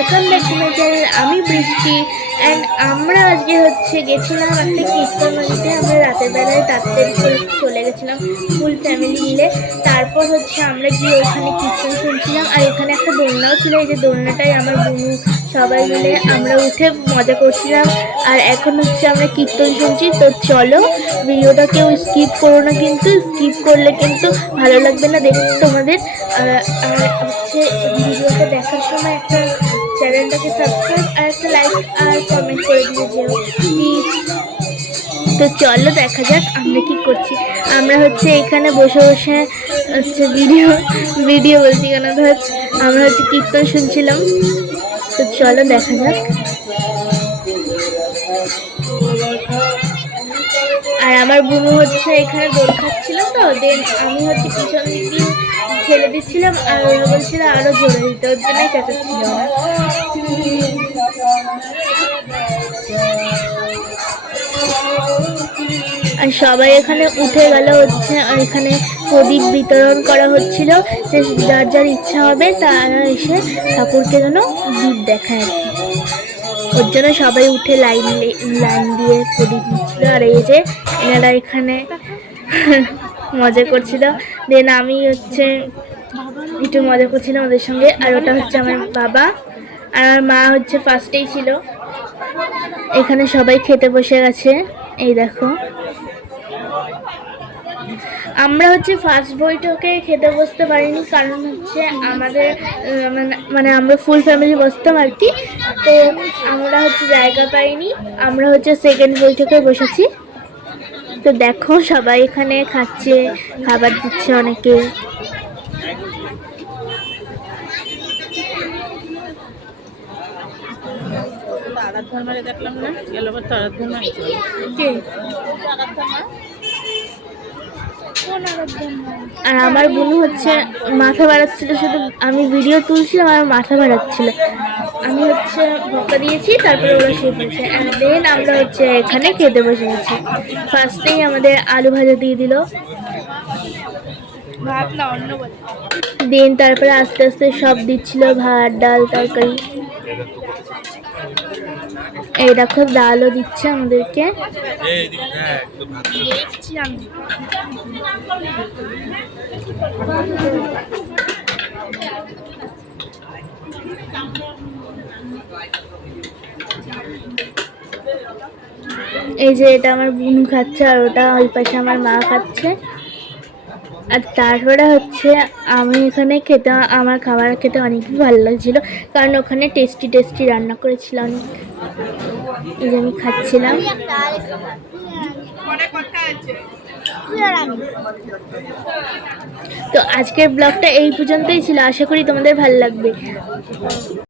Welcome back to my channel. আমি বৃষ্টি and আমরা আজকে গেছিলাম একটা কীর্তন নদীতে। আমরা রাতের বেলায় তাড়াতাড়ি করে চলে গেছিলাম ফুল ফ্যামিলি মিলে। তারপর আমরা গিয়ে ওখানে কীর্তন শুনছিলাম, আর এখানে একটা দোলনাও ছিল। এই যে দোলনাটাই আমার বোনু সবাই মিলে আমরা উঠে মজা করছিলাম। আর এখন আমরা কীর্তন শুনছি। তো চলো, ভিডিওটা কেউ স্কিপ করো না, কিন্তু স্কিপ করলে কিন্তু ভালো লাগবে না দেখতে তোমাদের। আর ভিডিওটা দেখার সময় একটা চ্যানেলটাকে সাবস্ক্রাইব আর একটা লাইক আর কমেন্ট করে দিয়ে যেও প্লিজ। তো চলো দেখা যাক আমরা কি করছি। আমরা এখানে বসে বসে ভিডিও বলছি কেন, আমরা কীর্তন শুনছিলাম। তো চলো দেখা যাক। আর আমার বোনু এখানে দোল খাচ্ছিল, তো দেন আমি পিছন দিকে ঠেলে দিচ্ছিলাম, আর ওরা বলছিল আরো জোরে দিতে, ওর জন্যই চেঁচাচ্ছিল। আর সবাই এখানে উঠে গেল। এখানে প্রদীপ বিতরণ করা হচ্ছিল, যে যার যার ইচ্ছা হবে তারা এসে ঠাকুরকে যেন দীপ দেখায় আর কি। ওর জন্য সবাই উঠে লাইন দিয়ে প্রদীপ নিচ্ছিল। আর এই যে এনারা এখানে মজা করছিল। দেন আমি একটু মজা করছিলাম ওদের সঙ্গে। আর ওটা আমার বাবা, আর আমার মা ফার্স্টেই ছিল। এখানে সবাই খেতে বসে গেছে। এই দেখো, আমরা ফার্স্ট বইটাকে খেতে বসতে পারিনি, কারণ আমাদের মানে আমরা ফুল ফ্যামিলি বসতাম আর কি। তো আমরা জায়গা পাইনি, আমরা সেকেন্ড বইটাকে বসেছি। তো দেখো সবাই এখানে খাচ্ছে, খাবার দিচ্ছে অনেকে। দেখলাম না গেল আর আমার বোনু মাথা বাড়াচ্ছিল, শুধু আমি ভিডিও তুলছিলাম আর মাথা বাড়াচ্ছিল। আমি বকা দিয়েছি, তারপরে ওরা শুয়ে পড়েছে। দেন আমরা এখানে খেতে বসে গেছি। ফার্স্টেই আমাদের আলু ভাজা দিয়ে দিল, ভাত না অন্য বলে। দেন তারপরে আস্তে আস্তে সব দিচ্ছিল, ভাত ডাল তরকারি। এই দেখো ডালও দিচ্ছে আমাদেরকে। এই যে এটা আমার বোনু খাচ্ছে, আর ওটা ওই পাশে আমার মা খাচ্ছে। আর তারপরে আমি এখানে আমার খাবার খেতে অনেকই ভালো লাগছিল, কারণ ওখানে টেস্টি রান্না করেছিল অনেক। এই যে আমি খাচ্ছিলাম। তো আজকের ব্লগটা এই পর্যন্তই ছিল। আশা করি তোমাদের ভালো লাগবে।